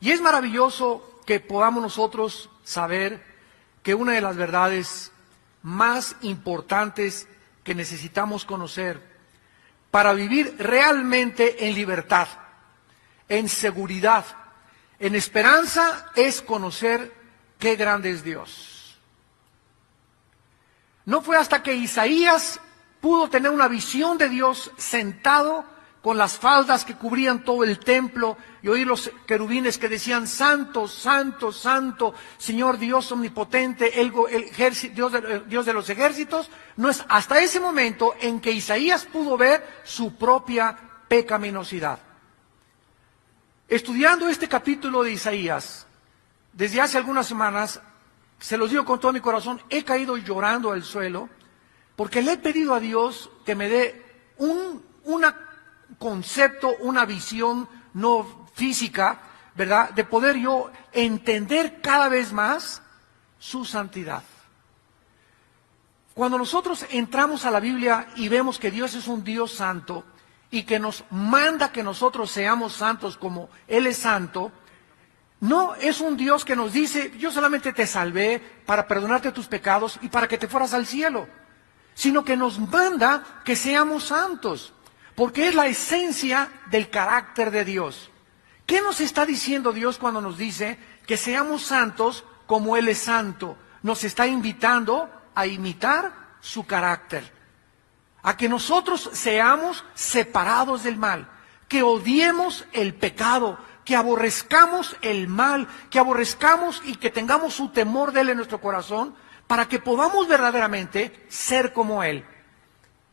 Y es maravilloso que podamos nosotros saber que una de las verdades más importantes que necesitamos conocer para vivir realmente en libertad, en seguridad, en esperanza, es conocer qué grande es Dios. No fue hasta que Isaías pudo tener una visión de Dios sentado con las faldas que cubrían todo el templo y oír los querubines que decían: Santo, Santo, Santo, Señor Dios omnipotente, Dios de los ejércitos. No es hasta ese momento en que Isaías pudo ver su propia pecaminosidad. Estudiando este capítulo de Isaías, desde hace algunas semanas, se los digo con todo mi corazón, he caído llorando al suelo, porque le he pedido a Dios que me dé un concepto, una visión no física, ¿verdad?, de poder yo entender cada vez más su santidad. Cuando nosotros entramos a la Biblia y vemos que Dios es un Dios santo y que nos manda que nosotros seamos santos como Él es santo, no es un Dios que nos dice: yo solamente te salvé para perdonarte tus pecados y para que te fueras al cielo, sino que nos manda que seamos santos, porque es la esencia del carácter de Dios. ¿Qué nos está diciendo Dios cuando nos dice que seamos santos como Él es santo? Nos está invitando a imitar su carácter, a que nosotros seamos separados del mal, que odiemos el pecado, que aborrezcamos el mal, que aborrezcamos y que tengamos su temor de Él en nuestro corazón, para que podamos verdaderamente ser como Él.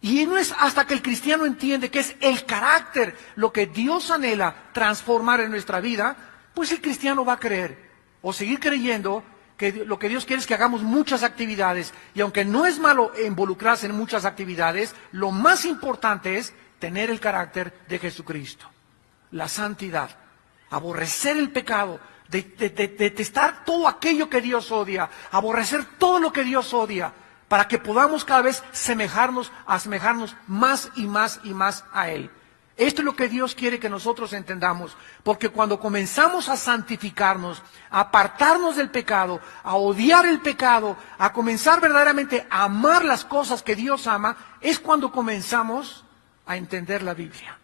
Y no es hasta que el cristiano entiende que es el carácter lo que Dios anhela transformar en nuestra vida, pues el cristiano va a creer o seguir creyendo que lo que Dios quiere es que hagamos muchas actividades. Y aunque no es malo involucrarse en muchas actividades, lo más importante es tener el carácter de Jesucristo, la santidad, aborrecer el pecado, detestar todo aquello que Dios odia, aborrecer todo lo que Dios odia, para que podamos cada vez asemejarnos más y más y más a Él. Esto es lo que Dios quiere que nosotros entendamos, porque cuando comenzamos a santificarnos, a apartarnos del pecado, a odiar el pecado, a comenzar verdaderamente a amar las cosas que Dios ama, es cuando comenzamos a entender la Biblia.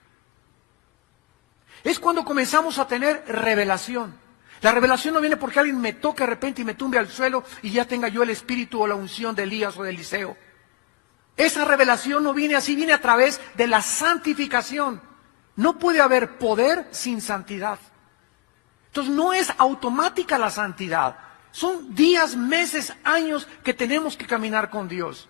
Es cuando comenzamos a tener revelación. La revelación no viene porque alguien me toque de repente y me tumbe al suelo y ya tenga yo el espíritu o la unción de Elías o de Eliseo. Esa revelación no viene así, viene a través de la santificación. No puede haber poder sin santidad. Entonces no es automática la santidad. Son días, meses, años que tenemos que caminar con Dios.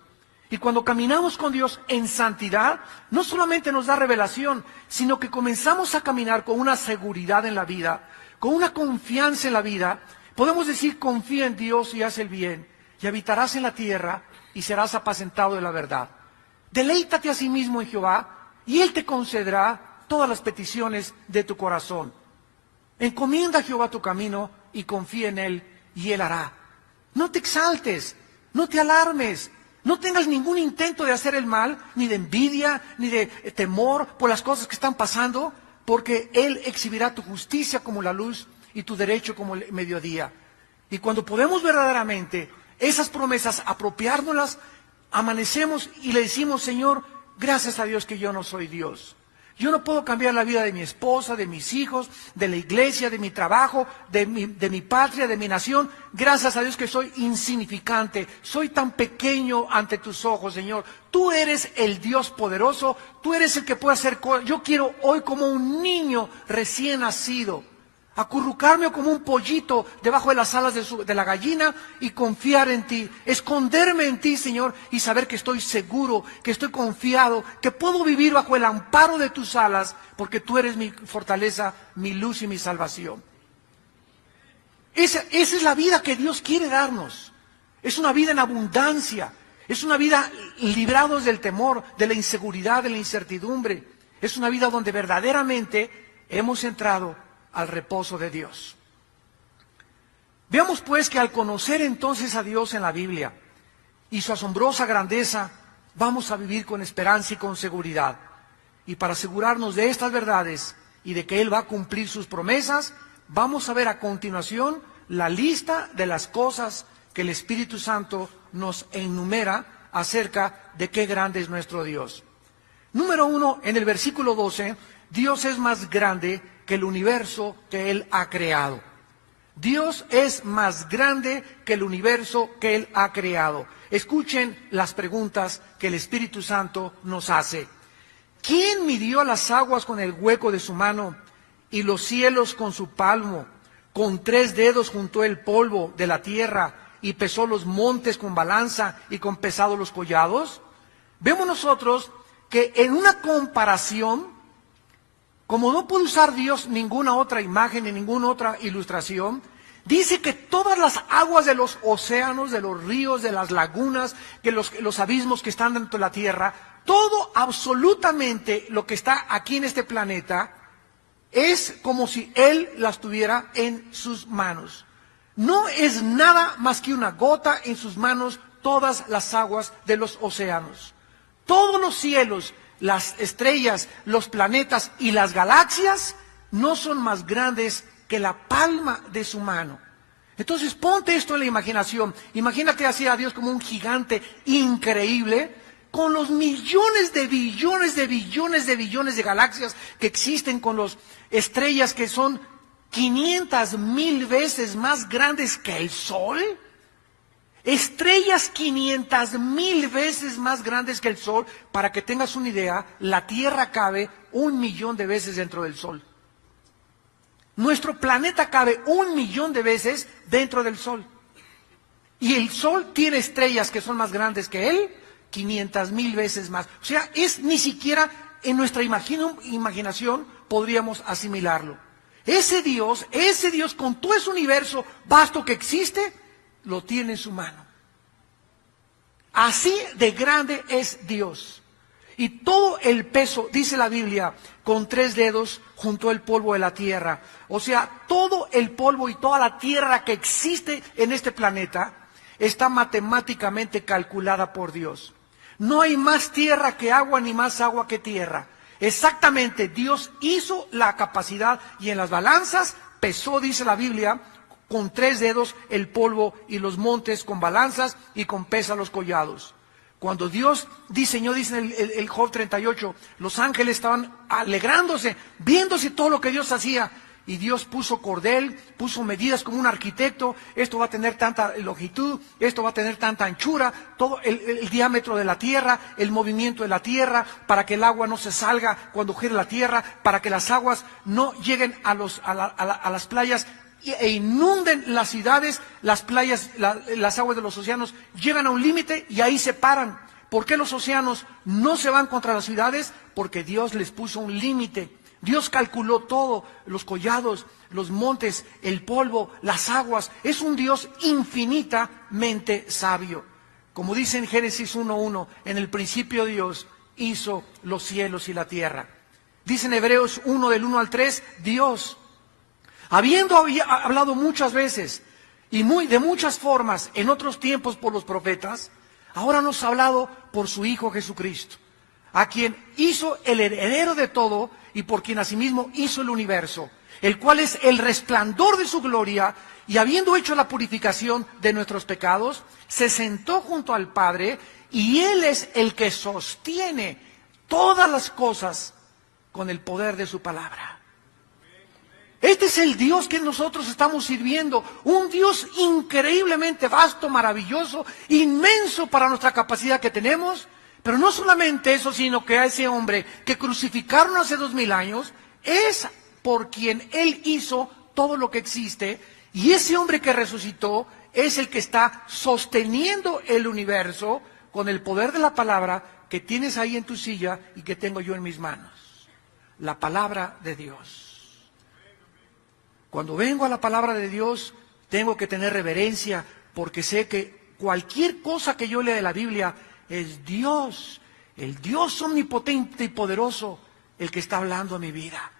Y cuando caminamos con Dios en santidad, no solamente nos da revelación, sino que comenzamos a caminar con una seguridad en la vida, con una confianza en la vida. Podemos decir: confía en Dios y haz el bien, y habitarás en la tierra y serás apacentado de la verdad. Deleítate a sí mismo en Jehová, y Él te concederá todas las peticiones de tu corazón. Encomienda a Jehová tu camino y confía en Él, y Él hará. No te exaltes, no te alarmes, no tengas ningún intento de hacer el mal, ni de envidia, ni de temor por las cosas que están pasando, porque Él exhibirá tu justicia como la luz y tu derecho como el mediodía. Y cuando podemos verdaderamente esas promesas apropiárnoslas, amanecemos y le decimos: Señor, gracias a Dios que yo no soy Dios. Yo no puedo cambiar la vida de mi esposa, de mis hijos, de la iglesia, de mi trabajo, de mi patria, de mi nación. Gracias a Dios que soy insignificante, soy tan pequeño ante tus ojos, Señor. Tú eres el Dios poderoso, tú eres el que puede hacer cosas. Yo quiero hoy, como un niño recién nacido, acurrucarme como un pollito debajo de las alas de la gallina y confiar en ti, esconderme en ti, Señor, y saber que estoy seguro, que estoy confiado, que puedo vivir bajo el amparo de tus alas, porque tú eres mi fortaleza, mi luz y mi salvación. Esa es la vida que Dios quiere darnos. Es una vida en abundancia, es una vida librados del temor, de la inseguridad, de la incertidumbre. Es una vida donde verdaderamente hemos entrado al reposo de Dios. Veamos pues que al conocer entonces a Dios en la Biblia y su asombrosa grandeza, vamos a vivir con esperanza y con seguridad. Y para asegurarnos de estas verdades y de que Él va a cumplir sus promesas, vamos a ver a continuación la lista de las cosas que el Espíritu Santo nos enumera acerca de qué grande es nuestro Dios. Número 1, en el versículo 12, Dios es más grande que el universo que Él ha creado. Dios es más grande que el universo que Él ha creado. Escuchen las preguntas que el Espíritu Santo nos hace. ¿Quién midió las aguas con el hueco de su mano y los cielos con su palmo? Con 3 dedos juntó el polvo de la tierra y pesó los montes con balanza y con pesado los collados. Vemos nosotros que en una comparación, como no puede usar Dios ninguna otra imagen ni ninguna otra ilustración, dice que todas las aguas de los océanos, de los ríos, de las lagunas, que los abismos que están dentro de la tierra, todo absolutamente lo que está aquí en este planeta es como si Él las tuviera en sus manos. No es nada más que una gota en sus manos todas las aguas de los océanos. Todos los cielos, las estrellas, los planetas y las galaxias no son más grandes que la palma de su mano. Entonces ponte esto en la imaginación. Imagínate así a Dios como un gigante increíble, con los millones de billones de billones de billones de galaxias que existen, con las estrellas que son 500,000 veces más grandes que el Sol. Estrellas 500,000 veces más grandes que el Sol. Para que tengas una idea, la Tierra cabe 1,000,000 de veces dentro del Sol. Nuestro planeta cabe 1,000,000 de veces dentro del Sol. Y el Sol tiene estrellas que son más grandes que él, 500,000 veces más. O sea, ni siquiera en nuestra imaginación podríamos asimilarlo. Ese Dios con todo ese universo vasto que existe, lo tiene en su mano. Así de grande es Dios. Y todo el peso, dice la Biblia, con 3 dedos juntó el polvo de la tierra. O sea, todo el polvo y toda la tierra que existe en este planeta está matemáticamente calculada por Dios. No hay más tierra que agua, ni más agua que tierra. Exactamente, Dios hizo la capacidad y en las balanzas pesó, dice la Biblia, con 3 dedos el polvo y los montes con balanzas y con pesa los collados. Cuando Dios diseñó, dice en el Job 38, los ángeles estaban alegrándose, viéndose todo lo que Dios hacía. Y Dios puso cordel, puso medidas como un arquitecto. Esto va a tener tanta longitud, esto va a tener tanta anchura, todo el diámetro de la tierra, el movimiento de la tierra, para que el agua no se salga cuando gire la tierra, para que las aguas no lleguen a las playas e inunden las ciudades. Las playas, las aguas de los océanos llegan a un límite y ahí se paran. ¿Por qué los océanos no se van contra las ciudades? Porque Dios les puso un límite. Dios calculó todo, los collados, los montes, el polvo, las aguas. Es un Dios infinitamente sabio. Como dice en Génesis 1:1, en el principio Dios hizo los cielos y la tierra. Dice en Hebreos 1, del 1 al 3, Dios, habiendo hablado muchas veces y de muchas formas en otros tiempos por los profetas, ahora nos ha hablado por su Hijo Jesucristo, a quien hizo el heredero de todo y por quien asimismo hizo el universo, el cual es el resplandor de su gloria, y habiendo hecho la purificación de nuestros pecados, se sentó junto al Padre, y Él es el que sostiene todas las cosas con el poder de su palabra. Este es el Dios que nosotros estamos sirviendo, un Dios increíblemente vasto, maravilloso, inmenso para nuestra capacidad que tenemos. Pero no solamente eso, sino que a ese hombre que crucificaron hace 2000 años, es por quien Él hizo todo lo que existe, y ese hombre que resucitó es el que está sosteniendo el universo con el poder de la palabra que tienes ahí en tu silla y que tengo yo en mis manos. La palabra de Dios. Cuando vengo a la palabra de Dios, tengo que tener reverencia, porque sé que cualquier cosa que yo lea de la Biblia es Dios, el Dios omnipotente y poderoso, el que está hablando a mi vida.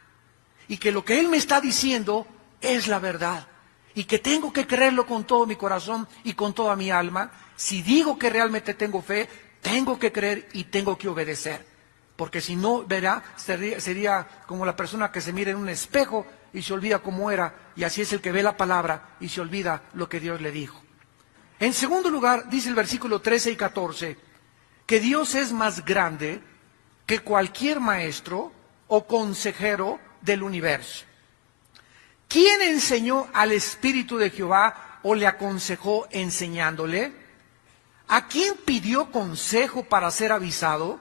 Y que lo que Él me está diciendo es la verdad. Y que tengo que creerlo con todo mi corazón y con toda mi alma. Si digo que realmente tengo fe, tengo que creer y tengo que obedecer. Porque si no, sería como la persona que se mira en un espejo y se olvida cómo era, y así es el que ve la palabra y se olvida lo que Dios le dijo. En segundo lugar, dice el versículo 13 y 14, que Dios es más grande que cualquier maestro o consejero del universo. ¿Quién enseñó al Espíritu de Jehová o le aconsejó enseñándole? ¿A quién pidió consejo para ser avisado?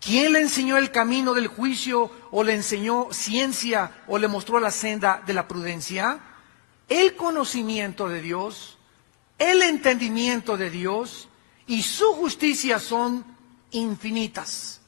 ¿Quién le enseñó el camino del juicio o le enseñó ciencia o le mostró la senda de la prudencia? El conocimiento de Dios, el entendimiento de Dios y su justicia son infinitas.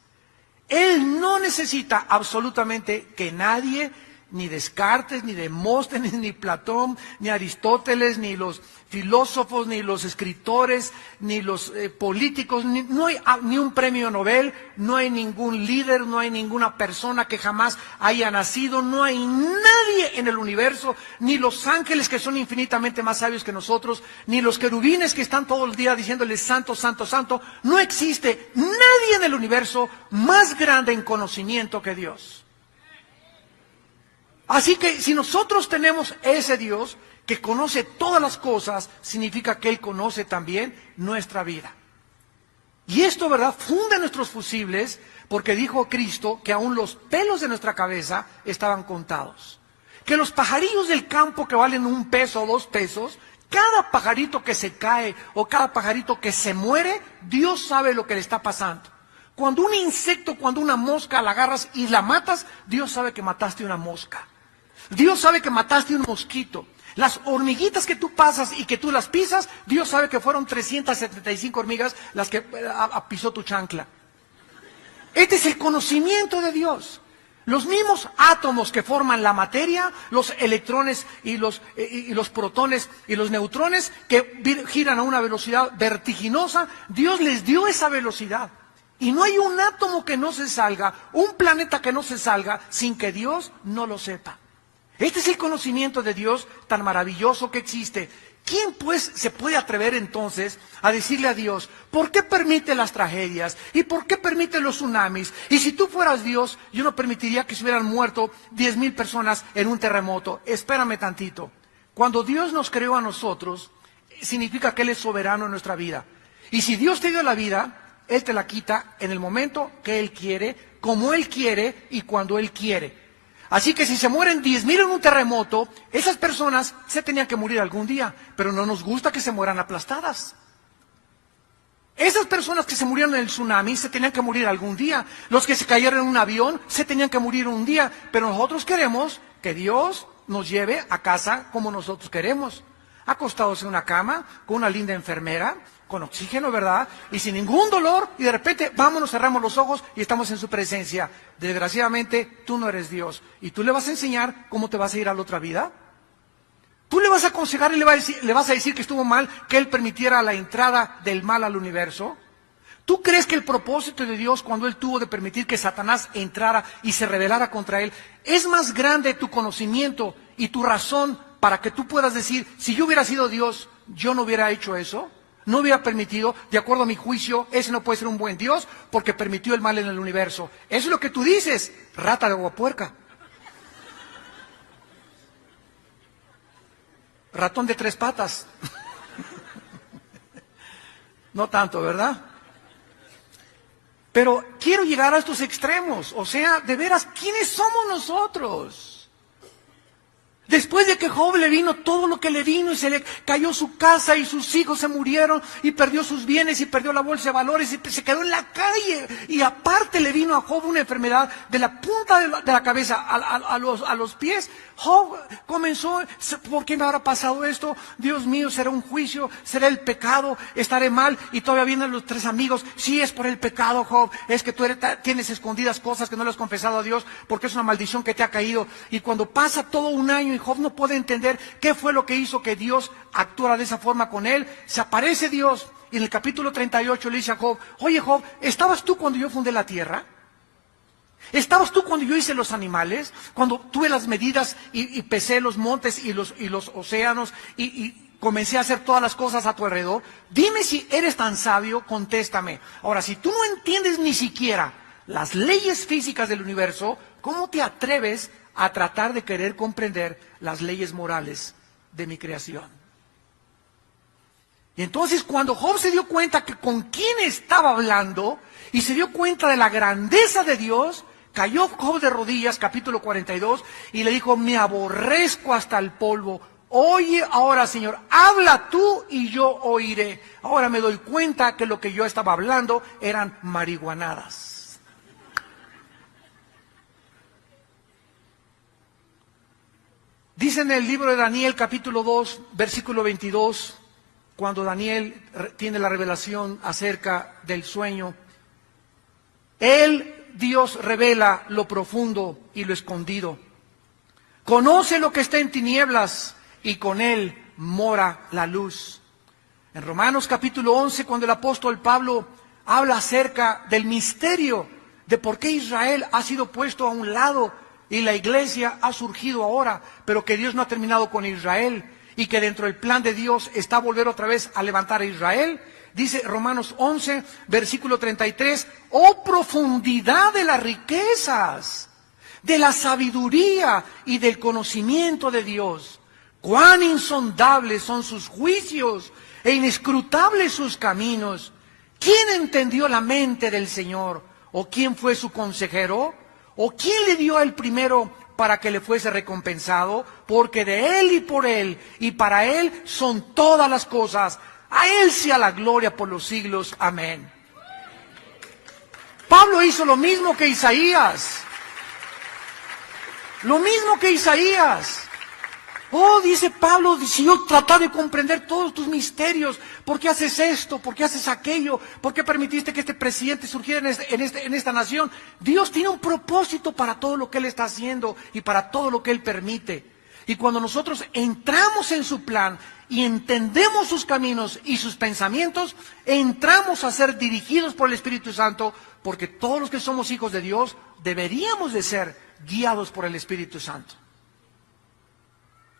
Él no necesita absolutamente que nadie, ni Descartes, ni Demóstenes, ni Platón, ni Aristóteles, ni los filósofos, ni los escritores, ni los políticos, no hay ni un premio Nobel, no hay ningún líder, no hay ninguna persona que jamás haya nacido, no hay nadie en el universo, ni los ángeles que son infinitamente más sabios que nosotros, ni los querubines que están todo el día diciéndoles santo, santo, santo. No existe nadie en el universo más grande en conocimiento que Dios. Así que si nosotros tenemos ese Dios que conoce todas las cosas, significa que Él conoce también nuestra vida. Y esto, ¿verdad?, funde nuestros fusibles, porque dijo Cristo que aún los pelos de nuestra cabeza estaban contados. Que los pajarillos del campo que valen 1 peso o 2 pesos, cada pajarito que se cae o cada pajarito que se muere, Dios sabe lo que le está pasando. Cuando un insecto, cuando una mosca la agarras y la matas, Dios sabe que mataste una mosca. Dios sabe que mataste un mosquito. Las hormiguitas que tú pasas y que tú las pisas, Dios sabe que fueron 375 hormigas las que pisó tu chancla. Este es el conocimiento de Dios. Los mismos átomos que forman la materia, los electrones y los protones y los neutrones que giran a una velocidad vertiginosa, Dios les dio esa velocidad. Y no hay un átomo que no se salga, un planeta que no se salga, sin que Dios no lo sepa. Este es el conocimiento de Dios tan maravilloso que existe. ¿Quién pues se puede atrever entonces a decirle a Dios, ¿por qué permite las tragedias? ¿Y por qué permite los tsunamis? Y si tú fueras Dios, yo no permitiría que se hubieran muerto 10,000 personas en un terremoto. Espérame tantito. Cuando Dios nos creó a nosotros, significa que Él es soberano en nuestra vida. Y si Dios te dio la vida, Él te la quita en el momento que Él quiere, como Él quiere y cuando Él quiere. Así que si se mueren 10,000 en un terremoto, esas personas se tenían que morir algún día, pero no nos gusta que se mueran aplastadas. Esas personas que se murieron en el tsunami se tenían que morir algún día. Los que se cayeron en un avión se tenían que morir un día, pero nosotros queremos que Dios nos lleve a casa como nosotros queremos, acostados en una cama, con una linda enfermera, con oxígeno, ¿verdad? Y sin ningún dolor, y de repente, vámonos, cerramos los ojos y estamos en su presencia. Desgraciadamente, tú no eres Dios. ¿Y tú le vas a enseñar cómo te vas a ir a la otra vida? ¿Tú le vas a aconsejar y le vas a decir que estuvo mal que Él permitiera la entrada del mal al universo? ¿Tú crees que el propósito de Dios, cuando Él tuvo de permitir que Satanás entrara y se rebelara contra Él, es más grande tu conocimiento y tu razón para que tú puedas decir, si yo hubiera sido Dios, yo no hubiera hecho eso? No hubiera permitido, de acuerdo a mi juicio, ese no puede ser un buen Dios porque permitió el mal en el universo. Eso es lo que tú dices, rata de agua puerca. Ratón de 3 patas. No tanto, ¿verdad? Pero quiero llegar a estos extremos. O sea, de veras, ¿quiénes somos nosotros? Después de que Job le vino todo lo que le vino y se le cayó su casa y sus hijos se murieron y perdió sus bienes y perdió la bolsa de valores y se quedó en la calle. Y aparte le vino a Job una enfermedad de la punta de la cabeza a los pies. Job comenzó, ¿por qué me habrá pasado esto? Dios mío, será un juicio, será el pecado, estaré mal. Y todavía vienen los 3 amigos, sí es por el pecado, Job, es que tú tienes escondidas cosas que no le has confesado a Dios porque es una maldición que te ha caído. Y cuando pasa todo un año y Job no puede entender qué fue lo que hizo que Dios actuara de esa forma con él, se aparece Dios y en el capítulo 38 le dice a Job, oye Job, ¿estabas tú cuando yo fundé la tierra? ¿Estabas tú cuando yo hice los animales? Cuando tuve las medidas y pesé los montes y los océanos y comencé a hacer todas las cosas a tu alrededor. Dime si eres tan sabio, contéstame. Ahora, si tú no entiendes ni siquiera las leyes físicas del universo, ¿cómo te atreves a tratar de querer comprender las leyes morales de mi creación. Y entonces cuando Job se dio cuenta que con quién estaba hablando y se dio cuenta de la grandeza de Dios, cayó Job de rodillas, capítulo 42, y le dijo: me aborrezco hasta el polvo. Oye ahora, Señor, habla tú y yo oiré. Ahora me doy cuenta que lo que yo estaba hablando eran marihuanadas. Dice en el libro de Daniel, capítulo 2, versículo 22, cuando Daniel tiene la revelación acerca del sueño, Dios revela lo profundo y lo escondido. Conoce lo que está en tinieblas y con Él mora la luz. En Romanos capítulo 11, cuando el apóstol Pablo habla acerca del misterio de por qué Israel ha sido puesto a un lado y la iglesia ha surgido ahora, pero que Dios no ha terminado con Israel y que dentro del plan de Dios está volver otra vez a levantar a Israel. Dice Romanos 11, versículo 33, oh profundidad de las riquezas, de la sabiduría y del conocimiento de Dios. Cuán insondables son sus juicios e inescrutables sus caminos. ¿Quién entendió la mente del Señor? ¿O quién fue su consejero? ¿O quién le dio el primero para que le fuese recompensado? Porque de Él y por Él y para Él son todas las cosas. A Él sea la gloria por los siglos. Amén. Pablo hizo lo mismo que Isaías. Lo mismo que Isaías. Oh, dice Pablo, si yo tratar de comprender todos tus misterios, ¿por qué haces esto? ¿Por qué haces aquello? ¿Por qué permitiste que este presidente surgiera en esta nación? Dios tiene un propósito para todo lo que Él está haciendo y para todo lo que Él permite. Y cuando nosotros entramos en su plan y entendemos sus caminos y sus pensamientos, entramos a ser dirigidos por el Espíritu Santo, porque todos los que somos hijos de Dios deberíamos de ser guiados por el Espíritu Santo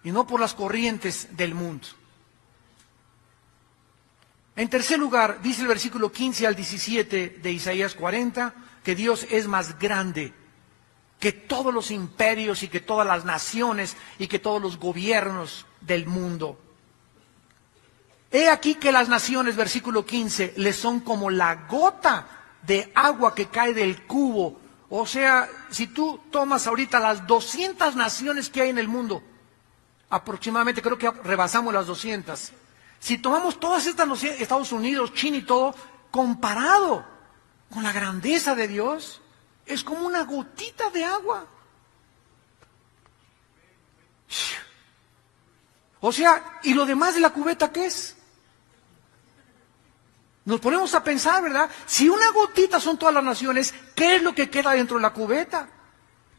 y no por las corrientes del mundo. En tercer lugar, dice el versículo 15 al 17 de Isaías 40, que Dios es más grande que todos los imperios y que todas las naciones y que todos los gobiernos del mundo. He aquí que las naciones, versículo 15, les son como la gota de agua que cae del cubo. O sea, si tú tomas ahorita las 200 naciones que hay en el mundo, aproximadamente creo que rebasamos las 200. Si tomamos todas estas naciones, Estados Unidos, China y todo, comparado con la grandeza de Dios, es como una gotita de agua. O sea, ¿y lo demás de la cubeta qué es? Nos ponemos a pensar, ¿verdad? Si una gotita son todas las naciones, ¿qué es lo que queda dentro de la cubeta?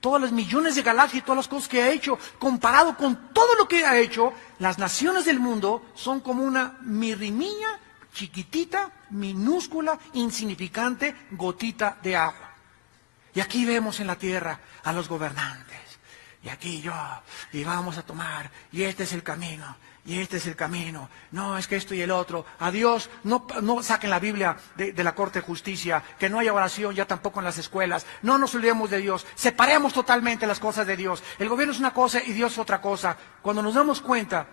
Todas las millones de galaxias y todas las cosas que ha hecho, comparado con todo lo que ha hecho, las naciones del mundo son como una mirrimiña chiquitita, minúscula, insignificante gotita de agua. Y aquí vemos en la tierra a los gobernantes, y aquí yo, y vamos a tomar, y este es el camino, y este es el camino, no, es que esto y el otro. A Dios, no saquen la Biblia de la Corte de Justicia, que no haya oración ya tampoco en las escuelas, no nos olvidemos de Dios, separemos totalmente las cosas de Dios. El gobierno es una cosa y Dios es otra cosa. Cuando nos damos cuenta,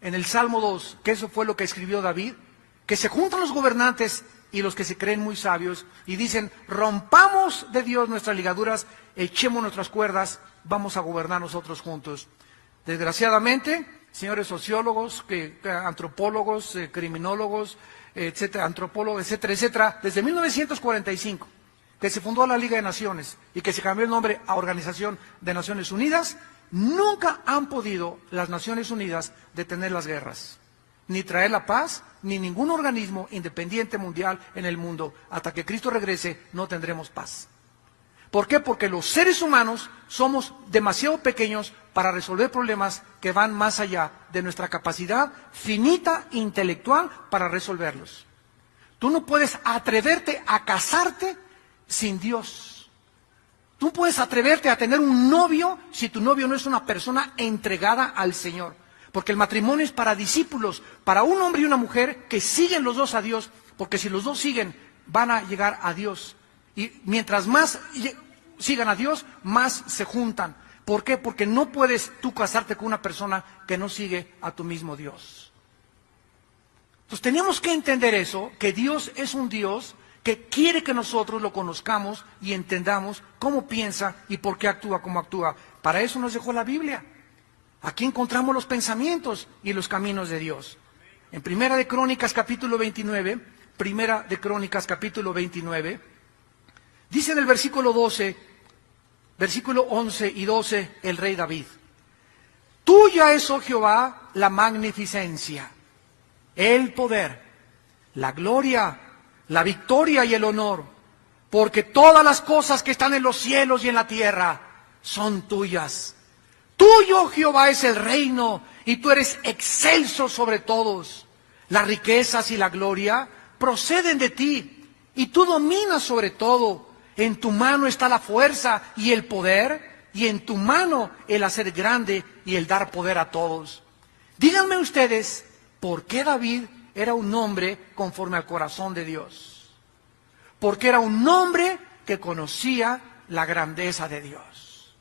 en el Salmo 2, que eso fue lo que escribió David, que se juntan los gobernantes y los que se creen muy sabios, y dicen, rompamos de Dios nuestras ligaduras, echemos nuestras cuerdas, vamos a gobernar nosotros juntos. Desgraciadamente, señores sociólogos, antropólogos, criminólogos, etcétera, antropólogos, etcétera, etcétera, desde 1945, que se fundó la Liga de Naciones y que se cambió el nombre a Organización de Naciones Unidas, nunca han podido las Naciones Unidas detener las guerras, ni traer la paz, ni ningún organismo independiente mundial en el mundo. Hasta que Cristo regrese, no tendremos paz. ¿Por qué? Porque los seres humanos somos demasiado pequeños para resolver problemas que van más allá de nuestra capacidad finita intelectual para resolverlos. Tú no puedes atreverte a casarte sin Dios. Tú puedes atreverte a tener un novio si tu novio no es una persona entregada al Señor. Porque el matrimonio es para discípulos, para un hombre y una mujer que siguen los dos a Dios, porque si los dos siguen, van a llegar a Dios. Y mientras más sigan a Dios, más se juntan. ¿Por qué? Porque no puedes tú casarte con una persona que no sigue a tu mismo Dios. Entonces tenemos que entender eso, que Dios es un Dios que quiere que nosotros lo conozcamos y entendamos cómo piensa y por qué actúa como actúa. Para eso nos dejó la Biblia. Aquí encontramos los pensamientos y los caminos de Dios. En Primera de Crónicas capítulo 29, Primera de Crónicas capítulo 29, dice en el versículo 12, versículo 11 y 12, el rey David: tuya es, oh Jehová, la magnificencia, el poder, la gloria, la victoria y el honor, porque todas las cosas que están en los cielos y en la tierra son tuyas. Tuyo, Jehová, es el reino, y tú eres excelso sobre todos. Las riquezas y la gloria proceden de ti, y tú dominas sobre todo. En tu mano está la fuerza y el poder, y en tu mano el hacer grande y el dar poder a todos. Díganme ustedes, ¿por qué David era un hombre conforme al corazón de Dios? Porque era un hombre que conocía la grandeza de Dios.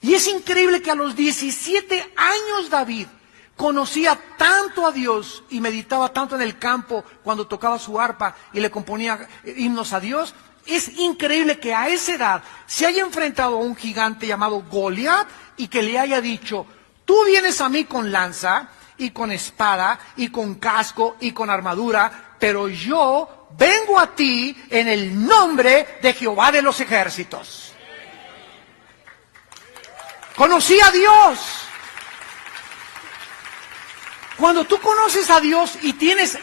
Y es increíble que a los 17 años David conocía tanto a Dios y meditaba tanto en el campo cuando tocaba su arpa y le componía himnos a Dios. Es increíble que a esa edad se haya enfrentado a un gigante llamado Goliat y que le haya dicho: tú vienes a mí con lanza y con espada y con casco y con armadura, pero yo vengo a ti en el nombre de Jehová de los ejércitos. Conocí a Dios. Cuando tú conoces a Dios y tienes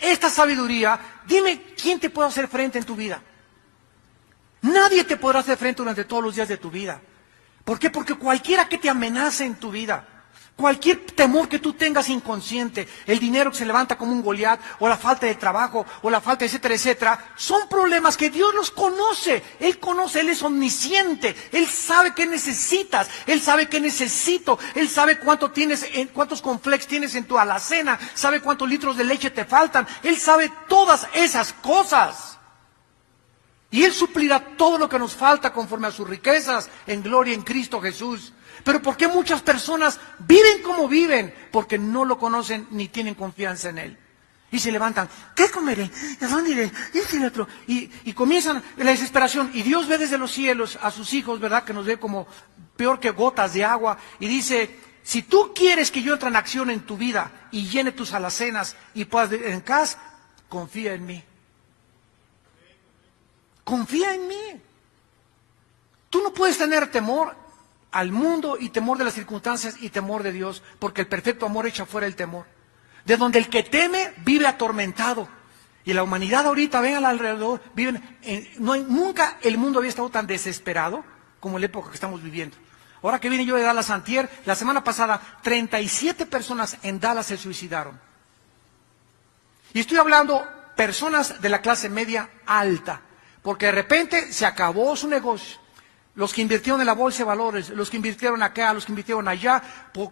esta sabiduría, dime, ¿quién te puede hacer frente en tu vida? Nadie te podrá hacer frente durante todos los días de tu vida. ¿Por qué? Porque cualquiera que te amenace en tu vida, cualquier temor que tú tengas inconsciente, el dinero que se levanta como un Goliat, o la falta de trabajo, o la falta, etcétera, etcétera, son problemas que Dios los conoce. Él conoce, Él es omnisciente, Él sabe qué necesitas, Él sabe qué necesito, Él sabe cuántos cornflakes tienes en tu alacena, sabe cuántos litros de leche te faltan, Él sabe todas esas cosas. Y Él suplirá todo lo que nos falta conforme a sus riquezas en gloria en Cristo Jesús. Pero ¿por qué muchas personas viven como viven? Porque no lo conocen ni tienen confianza en Él. Y se levantan: ¿qué comeré? ¿A dónde iré? ¿Y el otro? Y comienzan la desesperación. Y Dios ve desde los cielos a sus hijos, ¿verdad? Que nos ve como peor que gotas de agua. Y dice: si tú quieres que yo entre en acción en tu vida y llene tus alacenas y puedas en casa, confía en mí. Confía en mí. Tú no puedes tener temor al mundo y temor de las circunstancias y temor de Dios, porque el perfecto amor echa fuera el temor. De donde el que teme vive atormentado. Y la humanidad ahorita, ven alrededor, nunca el mundo había estado tan desesperado como en la época que estamos viviendo. Ahora que vine yo de Dallas antier, la semana pasada, 37 personas en Dallas se suicidaron. Y estoy hablando personas de la clase media alta, porque de repente se acabó su negocio. Los que invirtieron en la bolsa de valores, los que invirtieron acá, los que invirtieron allá,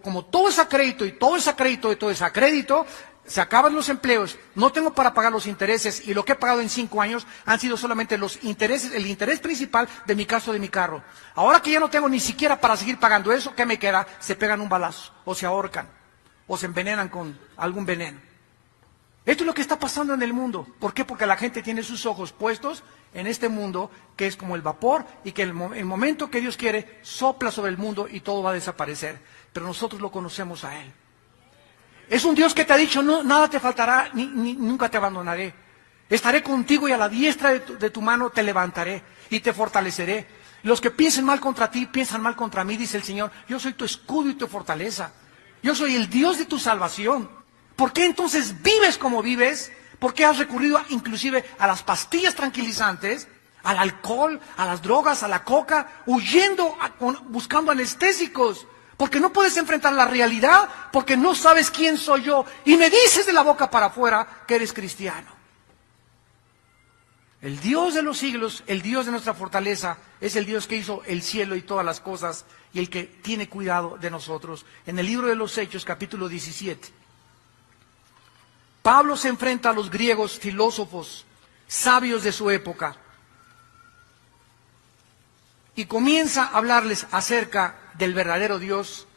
como todo es a crédito y todo es a crédito y todo es a crédito, se acaban los empleos, no tengo para pagar los intereses y lo que he pagado en 5 años han sido solamente los intereses, el interés principal de mi caso de mi carro. Ahora que ya no tengo ni siquiera para seguir pagando eso, ¿qué me queda? Se pegan un balazo, o se ahorcan, o se envenenan con algún veneno. Esto es lo que está pasando en el mundo. ¿Por qué? Porque la gente tiene sus ojos puestos en este mundo que es como el vapor y que el momento que Dios quiere sopla sobre el mundo y todo va a desaparecer. Pero nosotros lo conocemos a Él. Es un Dios que te ha dicho: no, nada te faltará, ni nunca te abandonaré. Estaré contigo y a la diestra de tu mano te levantaré y te fortaleceré. Los que piensen mal contra ti, piensan mal contra mí, dice el Señor. Yo soy tu escudo y tu fortaleza. Yo soy el Dios de tu salvación. ¿Por qué entonces vives como vives? ¿Por qué has recurrido inclusive a las pastillas tranquilizantes, al alcohol, a las drogas, a la coca, buscando anestésicos? Porque no puedes enfrentar la realidad, porque no sabes quién soy yo, y me dices de la boca para afuera que eres cristiano. El Dios de los siglos, el Dios de nuestra fortaleza, es el Dios que hizo el cielo y todas las cosas, y el que tiene cuidado de nosotros. En el libro de los Hechos, capítulo 17, Pablo se enfrenta a los griegos filósofos, sabios de su época. y comienza a hablarles acerca del verdadero Dios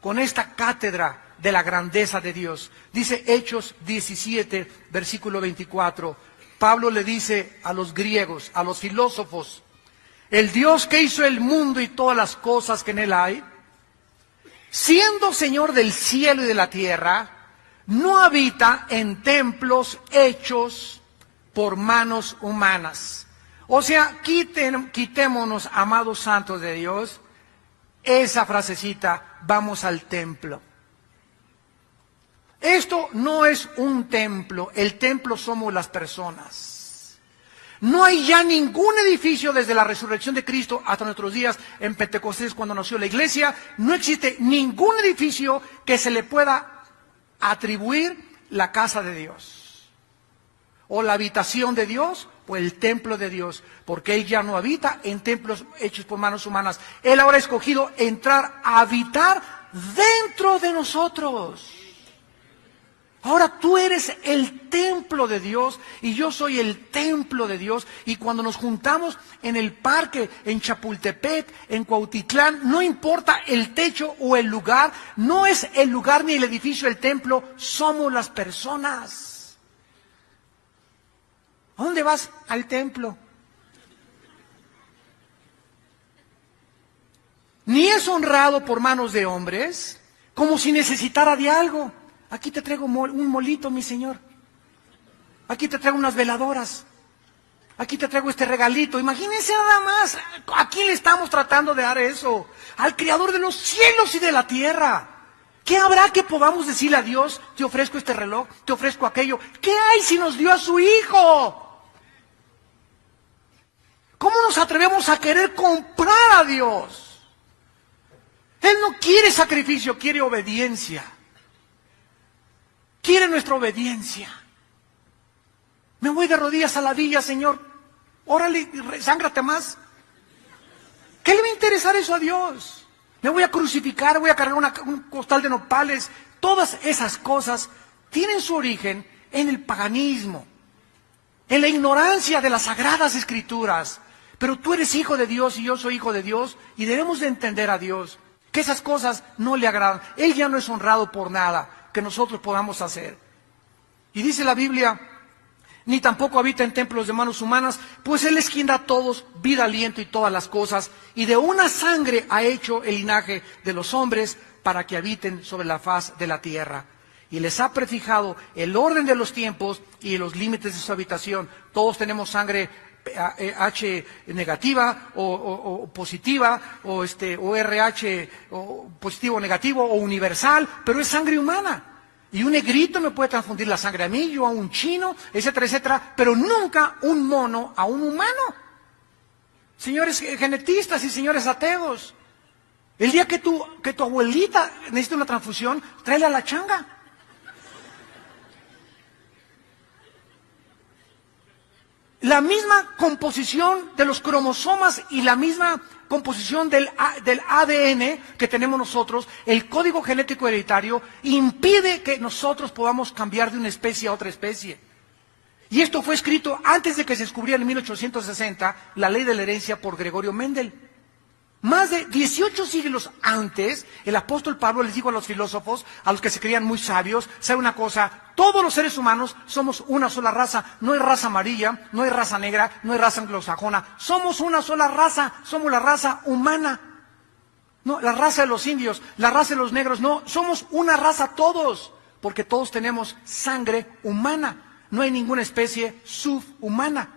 con esta cátedra de la grandeza de Dios. Dice Hechos 17, versículo 24. Pablo le dice a los griegos, a los filósofos: el Dios que hizo el mundo y todas las cosas que en él hay, siendo Señor del cielo y de la tierra, no habita en templos hechos por manos humanas. O sea, quitémonos, amados santos de Dios, esa frasecita, vamos al templo. Esto no es un templo, el templo somos las personas. No hay ya ningún edificio desde la resurrección de Cristo hasta nuestros días en Pentecostés, cuando nació la iglesia. No existe ningún edificio que se le pueda atribuir la casa de Dios, o la habitación de Dios, o el templo de Dios, porque Él ya no habita en templos hechos por manos humanas. Él ahora ha escogido entrar a habitar dentro de nosotros. Ahora tú eres el templo de Dios y yo soy el templo de Dios. Y cuando nos juntamos en el parque, en Chapultepec, en Cuautitlán, no importa el techo o el lugar, no es el lugar ni el edificio el templo, somos las personas. ¿A dónde vas? Al templo. Ni es honrado por manos de hombres, como si necesitara de algo. Aquí te traigo un molito, mi Señor. Aquí te traigo unas veladoras. Aquí te traigo este regalito. Imagínense nada más. ¿A quién le estamos tratando de dar eso? Al Creador de los cielos y de la tierra. ¿Qué habrá que podamos decirle a Dios? Te ofrezco este reloj, te ofrezco aquello. ¿Qué hay si nos dio a su Hijo? ¿Cómo nos atrevemos a querer comprar a Dios? Él no quiere sacrificio, quiere obediencia. Quiere nuestra obediencia. Me voy de rodillas a la villa, Señor. Órale, sángrate más. ¿Qué le va a interesar eso a Dios? Me voy a crucificar, voy a cargar un costal de nopales. Todas esas cosas tienen su origen en el paganismo, en la ignorancia de las sagradas escrituras. Pero tú eres hijo de Dios y yo soy hijo de Dios y debemos de entender a Dios que esas cosas no le agradan. Él ya no es honrado por nada que nosotros podamos hacer. Y dice la Biblia, ni tampoco habita en templos de manos humanas, pues Él es quien da a todos vida, aliento y todas las cosas, y de una sangre ha hecho el linaje de los hombres para que habiten sobre la faz de la tierra. Y les ha prefijado el orden de los tiempos y los límites de su habitación. Todos tenemos sangre H negativa o positiva o RH o positivo o negativo o universal, pero es sangre humana. Y un negrito me puede transfundir la sangre a mí, yo a un chino, etcétera, etcétera, pero nunca un mono a un humano. Señores genetistas y señores ateos, el día que tu abuelita necesita una transfusión, tráela a la changa. La misma composición de los cromosomas y la misma composición del ADN que tenemos nosotros, el código genético hereditario, impide que nosotros podamos cambiar de una especie a otra especie. Y esto fue escrito antes de que se descubriera en 1860 la ley de la herencia por Gregorio Mendel. Más de 18 siglos antes, el apóstol Pablo les dijo a los filósofos, a los que se creían muy sabios, ¿sabe una cosa? Todos los seres humanos somos una sola raza. No hay raza amarilla, no hay raza negra, no hay raza anglosajona. Somos una sola raza, somos la raza humana. No, la raza de los indios, la raza de los negros, no, somos una raza todos, porque todos tenemos sangre humana. No hay ninguna especie subhumana.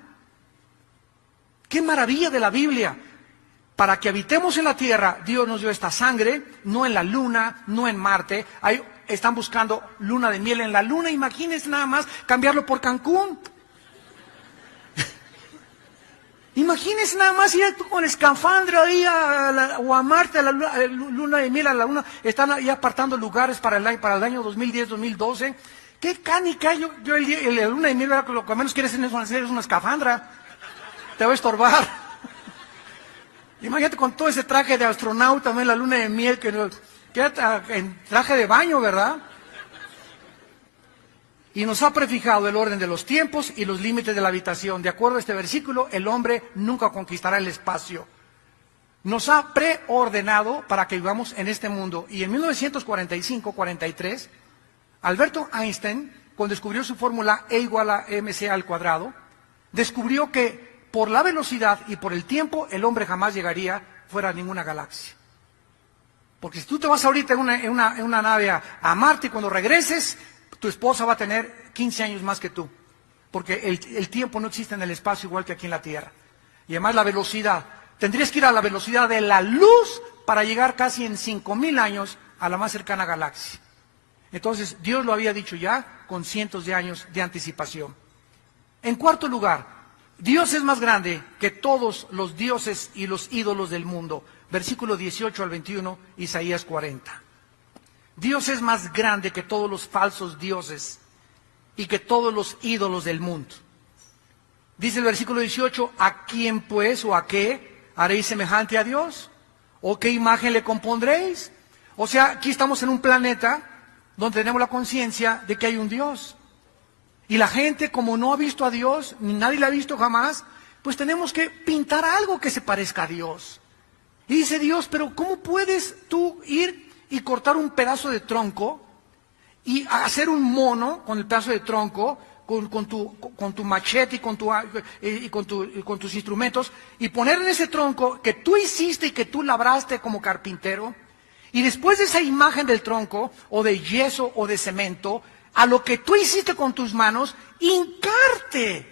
¡Qué maravilla de la Biblia! Para que habitemos en la tierra, Dios nos dio esta sangre, no en la luna, no en Marte. Están buscando luna de miel en la luna, imagínense nada más cambiarlo por Cancún. Imagínense nada más ir tú con escafandra ahí o a Marte, a la luna de miel, a la luna. Están ahí apartando lugares para el año 2010, 2012. ¿Qué canica? Yo la luna de miel, lo que menos quieres hacer es una escafandra. Te va a estorbar. Imagínate con todo ese traje de astronauta, en la luna de miel, que en traje de baño, ¿verdad? Y nos ha prefijado el orden de los tiempos y los límites de la habitación. De acuerdo a este versículo, el hombre nunca conquistará el espacio. nos ha preordenado para que vivamos en este mundo. Y en 1945-43, Alberto Einstein, cuando descubrió su fórmula E igual a mc al cuadrado, descubrió que por la velocidad y por el tiempo el hombre jamás llegaría fuera a ninguna galaxia. Porque si tú te vas ahorita en una nave a Marte y cuando regreses, tu esposa va a tener 15 años más que tú. Porque el tiempo no existe en el espacio igual que aquí en la Tierra. Y además la velocidad. Tendrías que ir a la velocidad de la luz para llegar casi en 5,000 años a la más cercana galaxia. Entonces, Dios lo había dicho ya con cientos de años de anticipación. En cuarto lugar, Dios es más grande que todos los dioses y los ídolos del mundo. Versículo 18 al 21, Isaías 40. Dios es más grande que todos los falsos dioses y que todos los ídolos del mundo. Dice el versículo 18, ¿a quién pues o a qué haréis semejante a Dios? ¿O qué imagen le compondréis? O sea, aquí estamos en un planeta donde tenemos la conciencia de que hay un Dios. Y la gente, como no ha visto a Dios, ni nadie la ha visto jamás, pues tenemos que pintar algo que se parezca a Dios. Y dice Dios, pero ¿cómo puedes tú ir y cortar un pedazo de tronco y hacer un mono con el pedazo de tronco, con tu machete y con tus instrumentos, y poner en ese tronco que tú hiciste y que tú labraste como carpintero, y después de esa imagen del tronco, o de yeso o de cemento, a lo que tú hiciste con tus manos, hincarte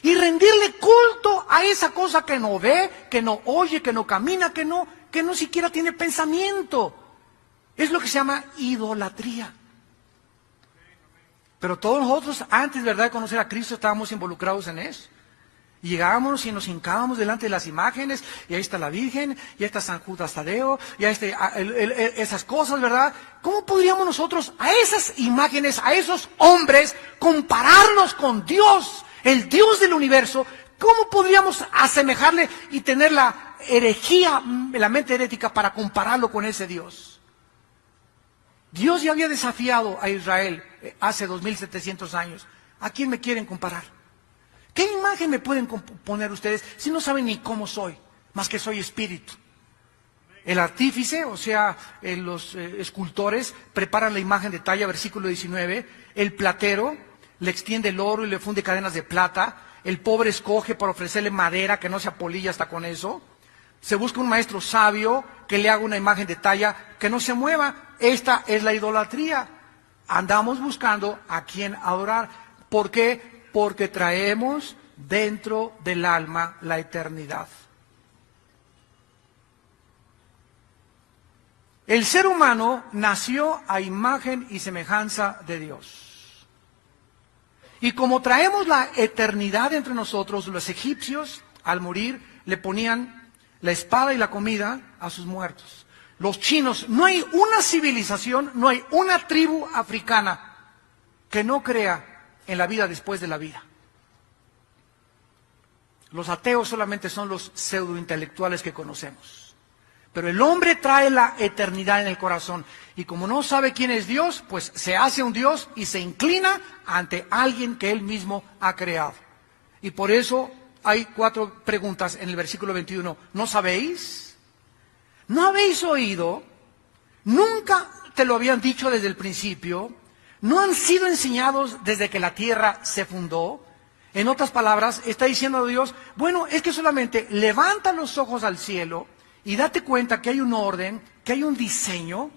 y rendirle culto a esa cosa que no ve, que no oye, que no camina, que no siquiera tiene pensamiento? Es lo que se llama idolatría. Pero todos nosotros, antes, ¿verdad?, de conocer a Cristo, estábamos involucrados en eso. Y llegábamos y nos hincábamos delante de las imágenes, y ahí está la Virgen, y ahí está San Judas Tadeo, y ahí está esas cosas, ¿verdad? ¿Cómo podríamos nosotros a esas imágenes, a esos hombres, compararlos con Dios, el Dios del universo? ¿Cómo podríamos asemejarle y tener la herejía, la mente herética para compararlo con ese Dios? Dios ya había desafiado a Israel hace 2700 años. ¿A quién me quieren comparar? ¿Qué imagen me pueden poner ustedes si no saben ni cómo soy, más que soy espíritu? El artífice, o sea, los escultores, preparan la imagen de talla, versículo 19. El platero le extiende el oro y le funde cadenas de plata. El pobre escoge para ofrecerle madera, que no se apolilla hasta con eso. Se busca un maestro sabio que le haga una imagen de talla que no se mueva. Esta es la idolatría. Andamos buscando a quién adorar. ¿Por qué? Porque traemos dentro del alma la eternidad. El ser humano nació a imagen y semejanza de Dios. Y como traemos la eternidad entre nosotros, los egipcios, al morir, le ponían la espada y la comida a sus muertos. Los chinos, no hay una civilización, no hay una tribu africana que no crea en la vida después de la vida. Los ateos solamente son los pseudointelectuales que conocemos. Pero el hombre trae la eternidad en el corazón. Y como no sabe quién es Dios, pues se hace un Dios y se inclina ante alguien que él mismo ha creado. Y por eso hay 4 preguntas en el versículo 21. ¿No sabéis? ¿No habéis oído? ¿Nunca te lo habían dicho desde el principio? ¿No han sido enseñados desde que la tierra se fundó? En otras palabras, está diciendo Dios, bueno, es que solamente levanta los ojos al cielo y date cuenta que hay un orden, que hay un diseño,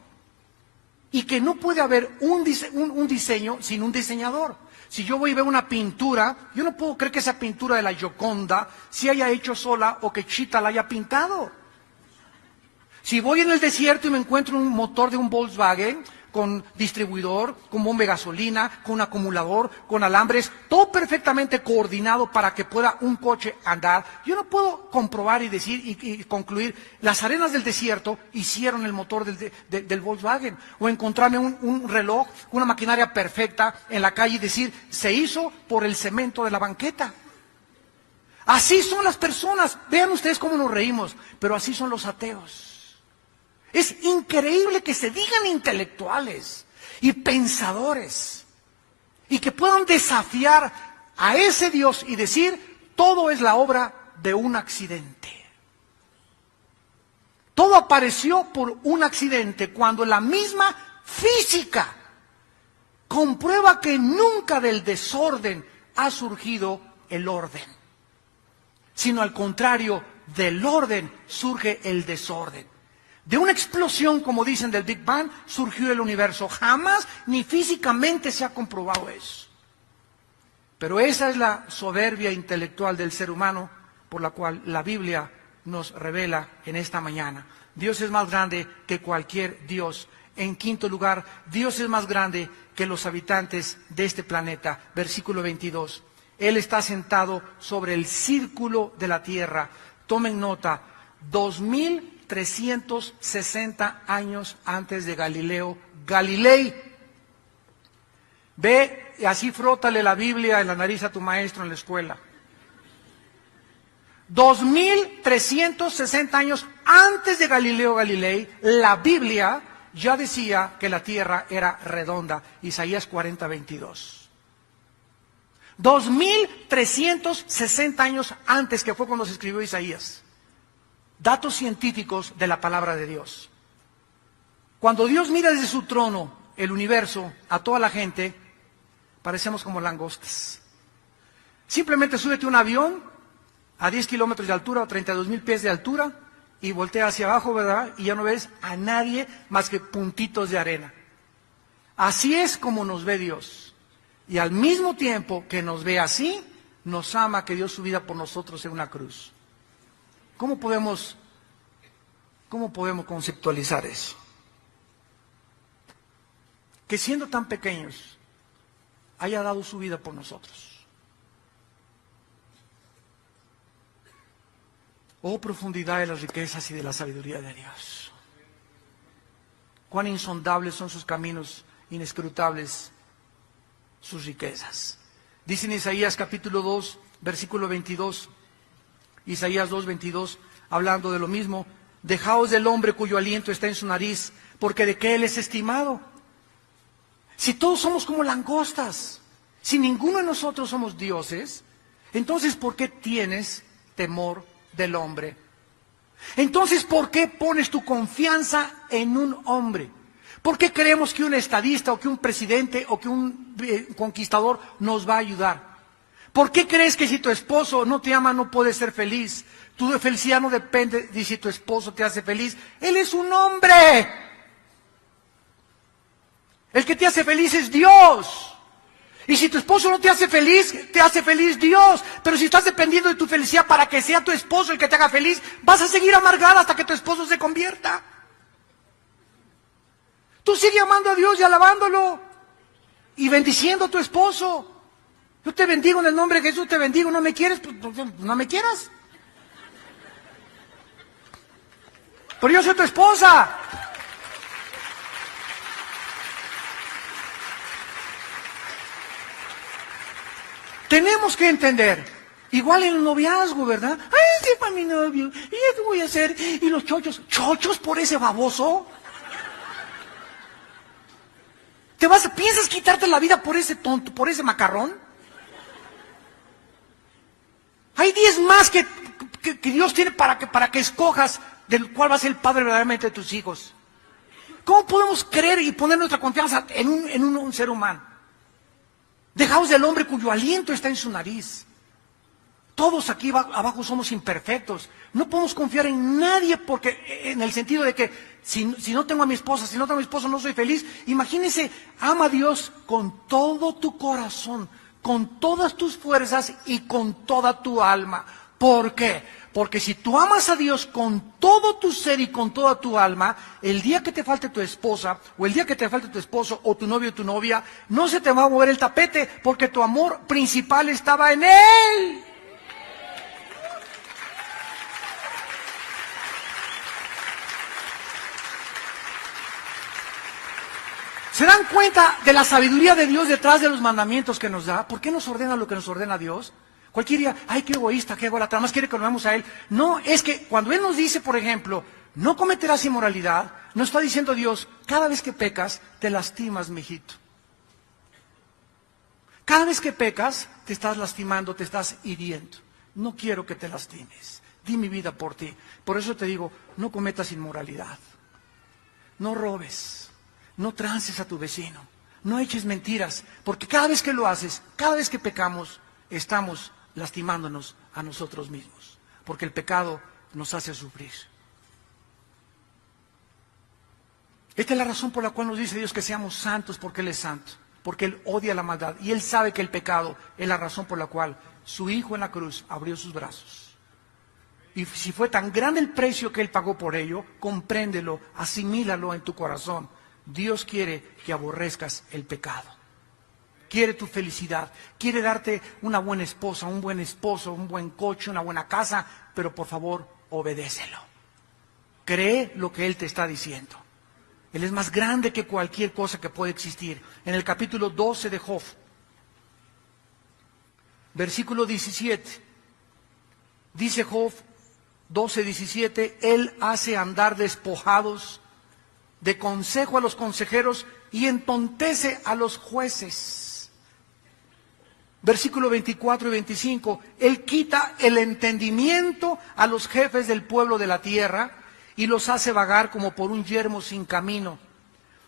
y que no puede haber un diseño sin un diseñador. Si yo voy a ver una pintura, yo no puedo creer que esa pintura de la Gioconda se haya hecho sola o que Chita la haya pintado. Si voy en el desierto y me encuentro un motor de un Volkswagen con distribuidor, con bomba de gasolina, con acumulador, con alambres, todo perfectamente coordinado para que pueda un coche andar, yo no puedo comprobar y decir y concluir, las arenas del desierto hicieron el motor del Volkswagen, o encontrarme un reloj, una maquinaria perfecta en la calle y decir, se hizo por el cemento de la banqueta. Así son las personas, vean ustedes cómo nos reímos, pero así son los ateos. Es increíble que se digan intelectuales y pensadores y que puedan desafiar a ese Dios y decir, todo es la obra de un accidente. Todo apareció por un accidente, cuando la misma física comprueba que nunca del desorden ha surgido el orden, sino al contrario, del orden surge el desorden. De una explosión, como dicen, del Big Bang, surgió el universo. Jamás ni físicamente se ha comprobado eso. Pero esa es la soberbia intelectual del ser humano, por la cual la Biblia nos revela en esta mañana. Dios es más grande que cualquier Dios. En quinto lugar, Dios es más grande que los habitantes de este planeta. Versículo 22. Él está sentado sobre el círculo de la tierra. Tomen nota, 2360 años antes de Galileo Galilei. Ve y así frótale la Biblia en la nariz a tu maestro en la escuela. 2360 años antes de Galileo Galilei, la Biblia ya decía que la tierra era redonda. Isaías 40:22. 2360 años antes, que fue cuando se escribió Isaías. Datos científicos de la palabra de Dios. Cuando Dios mira desde su trono el universo, a toda la gente, parecemos como langostas. Simplemente súbete a un avión a 10 kilómetros de altura o 32,000 pies de altura y voltea hacia abajo, ¿verdad? Y ya no ves a nadie más que puntitos de arena. Así es como nos ve Dios. Y al mismo tiempo que nos ve así, nos ama, que dio su vida por nosotros en una cruz. ¿Cómo podemos conceptualizar eso? Que siendo tan pequeños, haya dado su vida por nosotros. Oh, profundidad de las riquezas y de la sabiduría de Dios. Cuán insondables son sus caminos, inescrutables sus riquezas. Dice en Isaías capítulo 2, versículo 22, Isaías 2:22, hablando de lo mismo: dejaos del hombre cuyo aliento está en su nariz, porque de qué él es estimado. Si todos somos como langostas, si ninguno de nosotros somos dioses, entonces ¿por qué tienes temor del hombre? Entonces, ¿por qué pones tu confianza en un hombre? ¿Por qué creemos que un estadista o que un presidente o que un conquistador nos va a ayudar? ¿Por qué crees que si tu esposo no te ama no puedes ser feliz? Tu felicidad no depende de si tu esposo te hace feliz. Él es un hombre. El que te hace feliz es Dios. Y si tu esposo no te hace feliz Dios. Pero si estás dependiendo de tu felicidad para que sea tu esposo el que te haga feliz, vas a seguir amargada hasta que tu esposo se convierta. Tú sigue amando a Dios y alabándolo y bendiciendo a tu esposo. Yo te bendigo en el nombre de Jesús, te bendigo. ¿No me quieres? Pues no me quieras. Pero yo soy tu esposa. Tenemos que entender, igual en el noviazgo, ¿verdad? Ay, ese es para mi novio, ¿y qué voy a hacer? ¿Y los chochos? ¿Chochos por ese baboso? ¿Piensas quitarte la vida por ese tonto, por ese macarrón? Hay 10 más que Dios tiene para que escojas del cual va a ser el padre verdaderamente de tus hijos. ¿Cómo podemos creer y poner nuestra confianza en un ser humano? Dejaos del hombre cuyo aliento está en su nariz. Todos aquí abajo somos imperfectos. No podemos confiar en nadie, porque en el sentido de que si no tengo a mi esposa, si no tengo a mi esposo no soy feliz. Imagínense, ama a Dios con todo tu corazón, con todas tus fuerzas y con toda tu alma. ¿Por qué? Porque si tú amas a Dios con todo tu ser y con toda tu alma, el día que te falte tu esposa, o el día que te falte tu esposo, o tu novio o tu novia, no se te va a mover el tapete, porque tu amor principal estaba en Él. ¿Se dan cuenta de la sabiduría de Dios detrás de los mandamientos que nos da? ¿Por qué nos ordena lo que nos ordena Dios? Cualquier día, ay, qué egoísta, qué ególatra, más quiere que lo veamos a Él. No, es que cuando Él nos dice, por ejemplo, no cometerás inmoralidad, nos está diciendo Dios, cada vez que pecas, te lastimas, mijito. Cada vez que pecas, te estás lastimando, te estás hiriendo. No quiero que te lastimes, di mi vida por ti. Por eso te digo, no cometas inmoralidad, no robes, no trances a tu vecino, no eches mentiras, porque cada vez que lo haces, cada vez que pecamos, estamos lastimándonos a nosotros mismos, porque el pecado nos hace sufrir. Esta es la razón por la cual nos dice Dios que seamos santos, porque Él es santo, porque Él odia la maldad y Él sabe que el pecado es la razón por la cual su Hijo en la cruz abrió sus brazos. Y si fue tan grande el precio que Él pagó por ello, compréndelo, asimílalo en tu corazón. Dios quiere que aborrezcas el pecado. Quiere tu felicidad, quiere darte una buena esposa, un buen esposo, un buen coche, una buena casa, pero por favor, obedécelo. Cree lo que Él te está diciendo. Él es más grande que cualquier cosa que pueda existir. En el capítulo 12 de Job, versículo 17, dice Job 12:17, Él hace andar despojados de consejo a los consejeros y entontece a los jueces. Versículo 24 y 25, Él quita el entendimiento a los jefes del pueblo de la tierra y los hace vagar como por un yermo sin camino.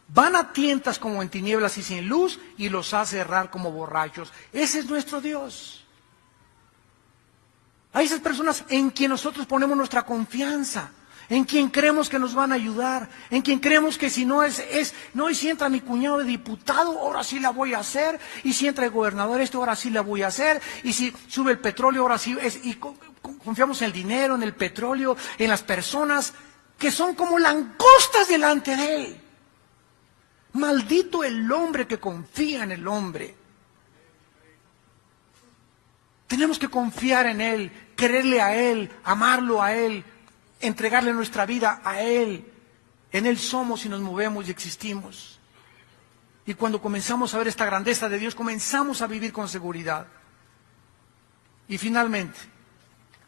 Van a tientas como en tinieblas y sin luz y los hace errar como borrachos. Ese es nuestro Dios. Hay esas personas en quien nosotros ponemos nuestra confianza, en quien creemos que nos van a ayudar, en quien creemos que si no y si entra mi cuñado de diputado, ahora sí la voy a hacer, y si entra el gobernador ahora sí la voy a hacer, y si sube el petróleo, ahora sí, y confiamos en el dinero, en el petróleo, en las personas que son como langostas delante de Él. Maldito el hombre que confía en el hombre. Tenemos que confiar en Él, creerle a Él, amarlo a Él, entregarle nuestra vida a Él. En Él somos y nos movemos y existimos. Y cuando comenzamos a ver esta grandeza de Dios, comenzamos a vivir con seguridad. Y finalmente,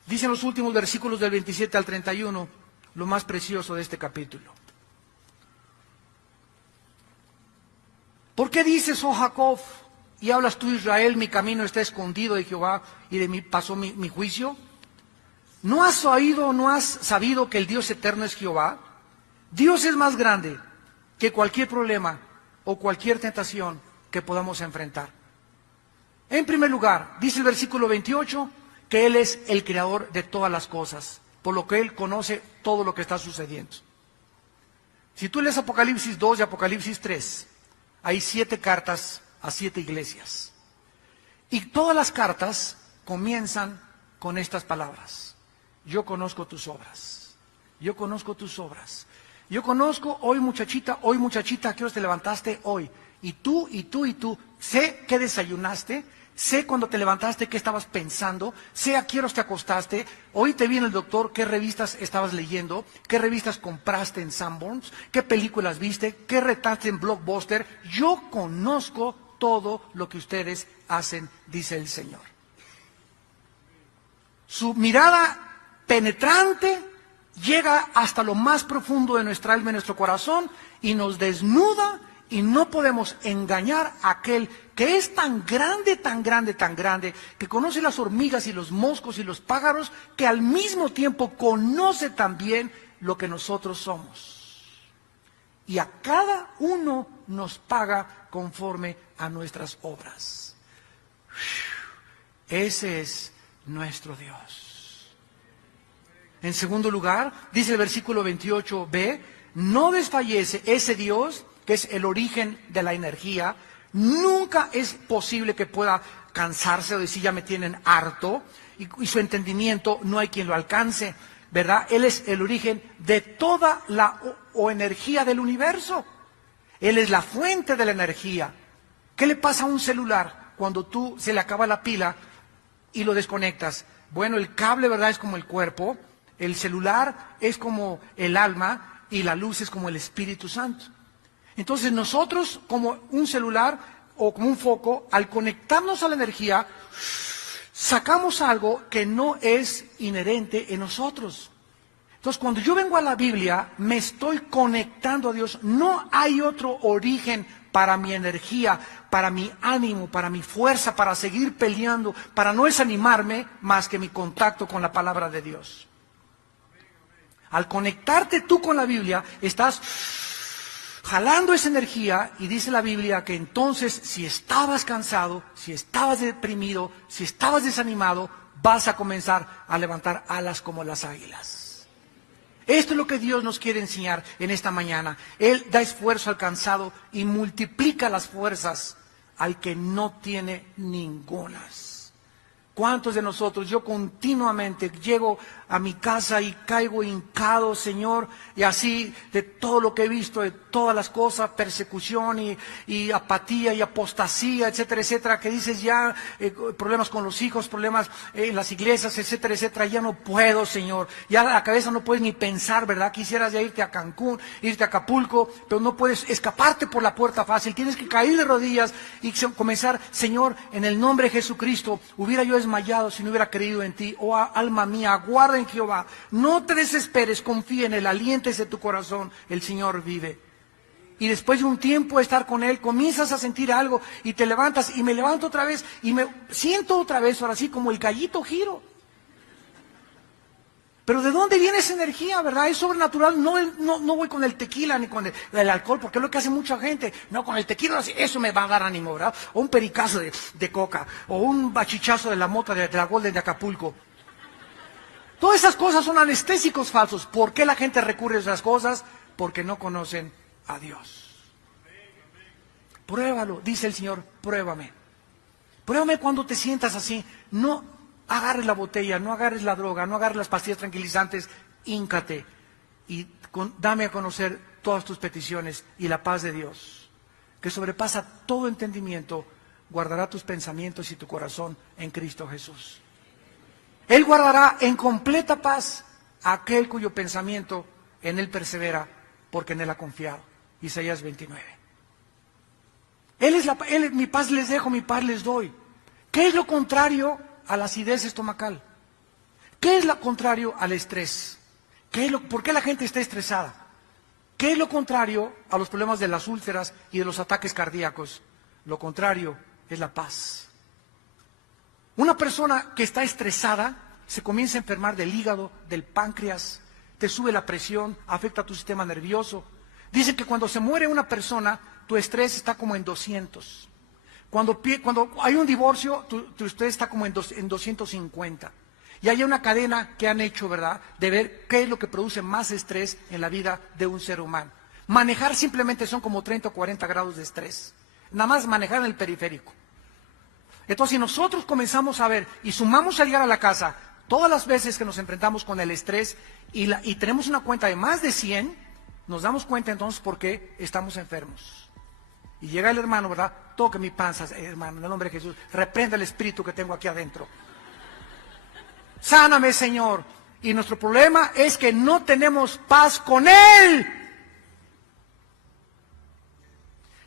dicen los últimos versículos del 27 al 31, lo más precioso de este capítulo. ¿Por qué dices, oh Jacob, y hablas tú, Israel, mi camino está escondido de Jehová y de mí pasó mi juicio? ¿No has oído, no has sabido que el Dios eterno es Jehová? Dios es más grande que cualquier problema o cualquier tentación que podamos enfrentar. En primer lugar, dice el versículo 28, que Él es el creador de todas las cosas, por lo que Él conoce todo lo que está sucediendo. Si tú lees Apocalipsis 2 y Apocalipsis 3, hay 7 cartas a 7 iglesias. Y todas las cartas comienzan con estas palabras. Yo conozco tus obras. Yo conozco tus obras. Yo conozco hoy muchachita, ¿a qué hora te levantaste hoy? Y tú. Sé qué desayunaste. Sé cuando te levantaste qué estabas pensando. Sé a qué horas te acostaste. Hoy te vi en el doctor qué revistas estabas leyendo. Qué revistas compraste en Sanborns. Qué películas viste. Qué retaste en Blockbuster. Yo conozco todo lo que ustedes hacen, dice el Señor. Su mirada penetrante llega hasta lo más profundo de nuestra alma y nuestro corazón y nos desnuda, y no podemos engañar a aquel que es tan grande, que conoce las hormigas y los moscos y los pájaros, que al mismo tiempo conoce también lo que nosotros somos. Y a cada uno nos paga conforme a nuestras obras. Ese es nuestro Dios. En segundo lugar, dice el versículo 28b, no desfallece ese Dios que es el origen de la energía. Nunca es posible que pueda cansarse o decir ya me tienen harto, y su entendimiento no hay quien lo alcance, ¿verdad? Él es el origen de toda la energía del universo. Él es la fuente de la energía. ¿Qué le pasa a un celular cuando tú se le acaba la pila y lo desconectas? Bueno, el cable, ¿verdad?, es como el cuerpo, el celular es como el alma y la luz es como el Espíritu Santo. Entonces nosotros, como un celular o como un foco, al conectarnos a la energía, sacamos algo que no es inherente en nosotros. Entonces, cuando yo vengo a la Biblia, me estoy conectando a Dios. No hay otro origen para mi energía, para mi ánimo, para mi fuerza, para seguir peleando, para no desanimarme, más que mi contacto con la palabra de Dios. Al conectarte tú con la Biblia, estás jalando esa energía y dice la Biblia que entonces si estabas cansado, si estabas deprimido, si estabas desanimado, vas a comenzar a levantar alas como las águilas. Esto es lo que Dios nos quiere enseñar en esta mañana. Él da esfuerzo al cansado y multiplica las fuerzas al que no tiene ningunas. ¿Cuántos de nosotros, yo continuamente llego a mi casa y caigo hincado, Señor, y así de todo lo que he visto, de todas las cosas, persecución y apatía y apostasía, etcétera, etcétera, que dices ya, problemas con los hijos, problemas en las iglesias, etcétera, etcétera, ya no puedo, Señor, ya la cabeza no puedes ni pensar, ¿verdad? Quisieras ya irte a Cancún, irte a Acapulco, pero no puedes escaparte por la puerta fácil, tienes que caer de rodillas y comenzar, Señor, en el nombre de Jesucristo, hubiera yo desmayado si no hubiera creído en ti. Oh alma mía, aguarda en Jehová, no te desesperes, confía en él, aliéntese tu corazón, el Señor vive. Y después de un tiempo de estar con él, comienzas a sentir algo y te levantas, y me levanto otra vez y me siento otra vez, ahora sí, como el gallito giro. Pero ¿de dónde viene esa energía, verdad? Es sobrenatural. No voy con el tequila ni con el alcohol, porque es lo que hace mucha gente. No, con el tequila, eso me va a dar ánimo, ¿verdad? O un pericazo de coca, o un bachichazo de la mota de la Golden de Acapulco. Todas esas cosas son anestésicos falsos. ¿Por qué la gente recurre a esas cosas? Porque no conocen a Dios. Pruébalo, dice el Señor, pruébame. Pruébame cuando te sientas así. No agarres la botella, no agarres la droga, no agarres las pastillas tranquilizantes, híncate y dame a conocer todas tus peticiones, y la paz de Dios, que sobrepasa todo entendimiento, guardará tus pensamientos y tu corazón en Cristo Jesús. Él guardará en completa paz a aquel cuyo pensamiento en él persevera, porque en él ha confiado. Isaías 29. Mi paz les dejo, mi paz les doy. ¿Qué es lo contrario a la acidez estomacal? ¿Qué es lo contrario al estrés? ¿Por qué la gente está estresada? ¿Qué es lo contrario a los problemas de las úlceras y de los ataques cardíacos? Lo contrario es la paz. Una persona que está estresada se comienza a enfermar del hígado, del páncreas, te sube la presión, afecta a tu sistema nervioso. Dicen que cuando se muere una persona, tu estrés está como en 200. Cuando hay un divorcio, tu estrés está como en 250. Y hay una cadena que han hecho, ¿verdad?, de ver qué es lo que produce más estrés en la vida de un ser humano. Manejar simplemente son como 30 o 40 grados de estrés. Nada más manejar en el periférico. Entonces, si nosotros comenzamos a ver y sumamos al llegar a la casa todas las veces que nos enfrentamos con el estrés y tenemos una cuenta de más de 100, nos damos cuenta entonces por qué estamos enfermos. Y llega el hermano, ¿verdad? Toque mi panza, hermano, en el nombre de Jesús. Reprenda el espíritu que tengo aquí adentro. Sáname, Señor. Y nuestro problema es que no tenemos paz con Él.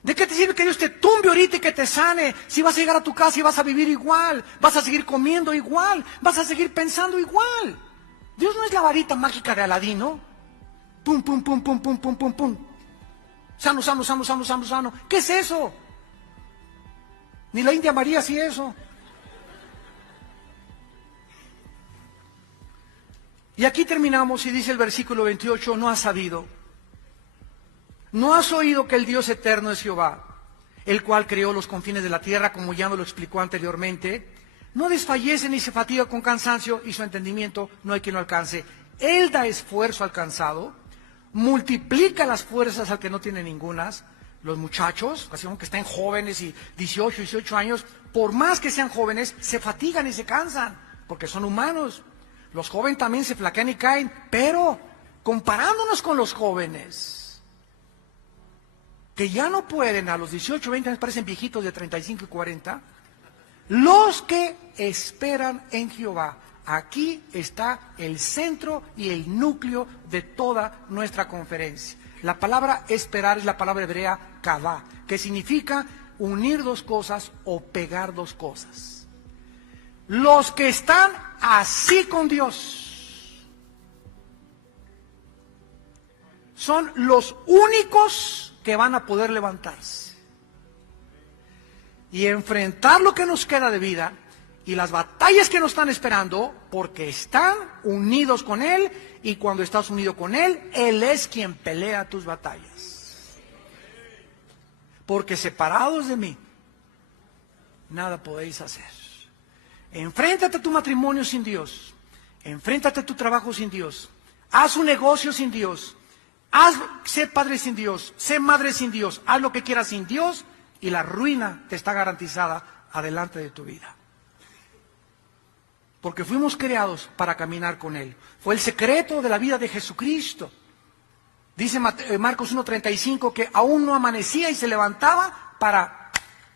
¿De qué te sirve que Dios te tumbe ahorita y que te sane? Si vas a llegar a tu casa y vas a vivir igual, vas a seguir comiendo igual, vas a seguir pensando igual. Dios no es la varita mágica de Aladín, ¿no? Pum, pum, pum, pum, pum, pum, pum, pum. Sano, sano, sano, sano, sano, sano. ¿Qué es eso? Ni la India María hacía eso. Y aquí terminamos y dice el versículo 28, no has sabido, no has oído que el Dios eterno es Jehová, el cual creó los confines de la tierra, como ya me lo explicó anteriormente. No desfallece ni se fatiga con cansancio, y su entendimiento no hay quien lo alcance. Él da esfuerzo al cansado, multiplica las fuerzas al que no tiene ningunas. Los muchachos, así como que están jóvenes y 18 años, por más que sean jóvenes, se fatigan y se cansan, porque son humanos. Los jóvenes también se flaquean y caen, pero comparándonos con los jóvenes, que ya no pueden, a los 18, 20 años parecen viejitos de 35 y 40, los que esperan en Jehová. Aquí está el centro y el núcleo de toda nuestra conferencia. La palabra esperar es la palabra hebrea kavá, que significa unir dos cosas o pegar dos cosas. Los que están así con Dios son los únicos que van a poder levantarse y enfrentar lo que nos queda de vida y las batallas que nos están esperando, porque están unidos con Él, y cuando estás unido con Él, Él es quien pelea tus batallas. Porque separados de mí, nada podéis hacer. Enfréntate a tu matrimonio sin Dios, enfréntate a tu trabajo sin Dios, haz un negocio sin Dios, sé padre sin Dios, sé madre sin Dios, haz lo que quieras sin Dios, y la ruina te está garantizada adelante de tu vida. Porque fuimos creados para caminar con Él. Fue el secreto de la vida de Jesucristo. Dice Marcos 1:35 que aún no amanecía y se levantaba para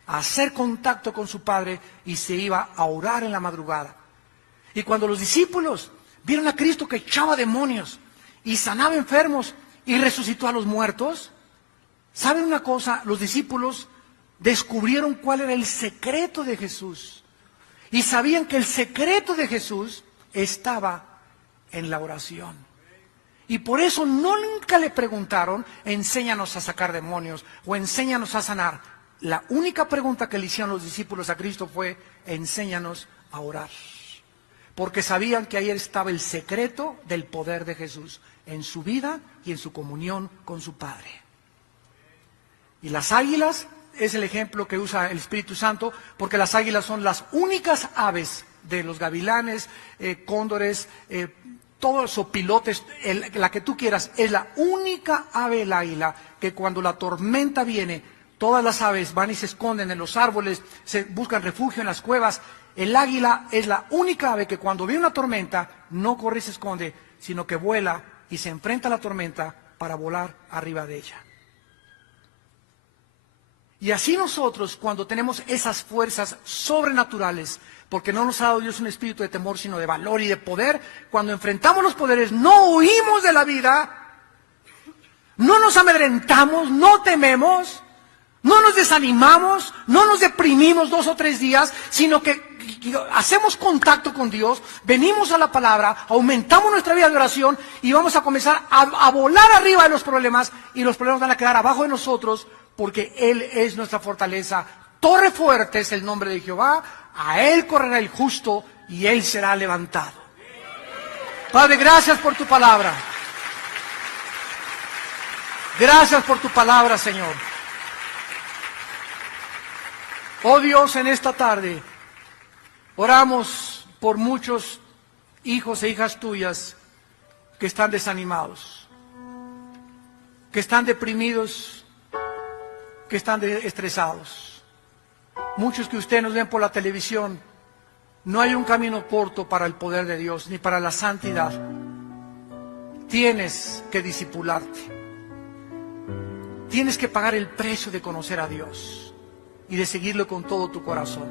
hacer contacto con su Padre y se iba a orar en la madrugada. Y cuando los discípulos vieron a Cristo que echaba demonios y sanaba enfermos y resucitó a los muertos, ¿saben una cosa? Los discípulos descubrieron cuál era el secreto de Jesús. Y sabían que el secreto de Jesús estaba en la oración. Y por eso nunca le preguntaron, enséñanos a sacar demonios o enséñanos a sanar. La única pregunta que le hicieron los discípulos a Cristo fue, enséñanos a orar. Porque sabían que ahí estaba el secreto del poder de Jesús, en su vida y en su comunión con su Padre. Y las águilas es el ejemplo que usa el Espíritu Santo, porque las águilas son las únicas aves de los gavilanes, cóndores, todos los pilotes, la que tú quieras, es la única ave el águila que cuando la tormenta viene, todas las aves van y se esconden en los árboles, se buscan refugio en las cuevas. El águila es la única ave que cuando viene una tormenta no corre y se esconde, sino que vuela y se enfrenta a la tormenta para volar arriba de ella. Y así nosotros, cuando tenemos esas fuerzas sobrenaturales, porque no nos ha dado Dios un espíritu de temor, sino de valor y de poder, cuando enfrentamos los poderes, no huimos de la vida, no nos amedrentamos, no tememos, no nos desanimamos, no nos deprimimos 2 o 3 días, sino que hacemos contacto con Dios, venimos a la palabra, aumentamos nuestra vida de oración y vamos a comenzar a volar arriba de los problemas, y los problemas van a quedar abajo de nosotros, porque Él es nuestra fortaleza. Torre fuerte es el nombre de Jehová, a Él correrá el justo y Él será levantado. Padre, gracias por tu palabra. Gracias por tu palabra, Señor. Oh Dios, en esta tarde oramos por muchos hijos e hijas tuyas que están desanimados, que están deprimidos, que están estresados. Muchos que ustedes nos ven por la televisión, no hay un camino corto para el poder de Dios, ni para la santidad. Tienes que discipularte. Tienes que pagar el precio de conocer a Dios y de seguirlo con todo tu corazón.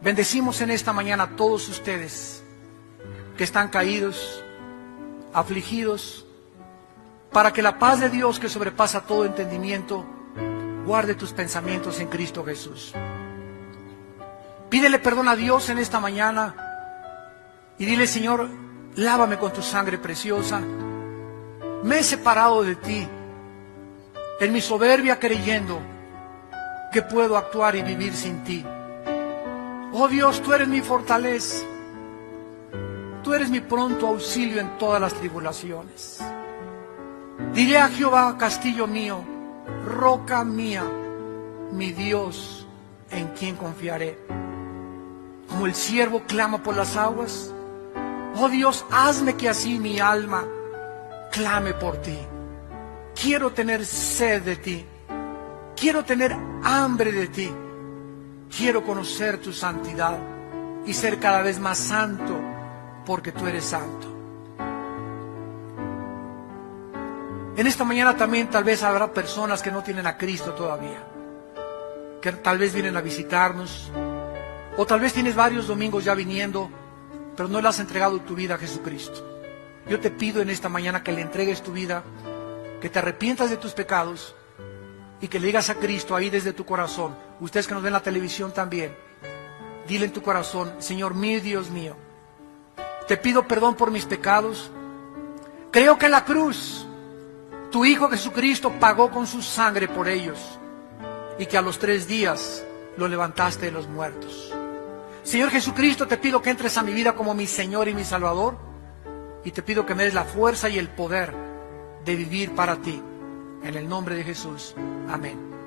Bendecimos en esta mañana a todos ustedes que están caídos, afligidos, para que la paz de Dios, que sobrepasa todo entendimiento, guarde tus pensamientos en Cristo Jesús. Pídele perdón a Dios en esta mañana y dile: Señor, lávame con tu sangre preciosa. Me he separado de ti en mi soberbia, creyendo que puedo actuar y vivir sin ti. Oh Dios, tú eres mi fortaleza. Tú eres mi pronto auxilio en todas las tribulaciones. Diré a Jehová, castillo mío, roca mía, mi Dios, en quien confiaré. Como el siervo clama por las aguas, oh Dios, hazme que así mi alma clame por ti. Quiero tener sed de ti, quiero tener hambre de ti, quiero conocer tu santidad y ser cada vez más santo, porque tú eres santo. En esta mañana también tal vez habrá personas que no tienen a Cristo todavía, que tal vez vienen a visitarnos, o tal vez tienes varios domingos ya viniendo, pero no le has entregado tu vida a Jesucristo. Yo te pido en esta mañana que le entregues tu vida, que te arrepientas de tus pecados y que le digas a Cristo ahí desde tu corazón. Ustedes que nos ven en la televisión también, dile en tu corazón: Señor mío y Dios mío, te pido perdón por mis pecados. Creo que en la cruz tu Hijo Jesucristo pagó con su sangre por ellos y que a los 3 días lo levantaste de los muertos. Señor Jesucristo, te pido que entres a mi vida como mi Señor y mi Salvador, y te pido que me des la fuerza y el poder de vivir para ti. En el nombre de Jesús. Amén.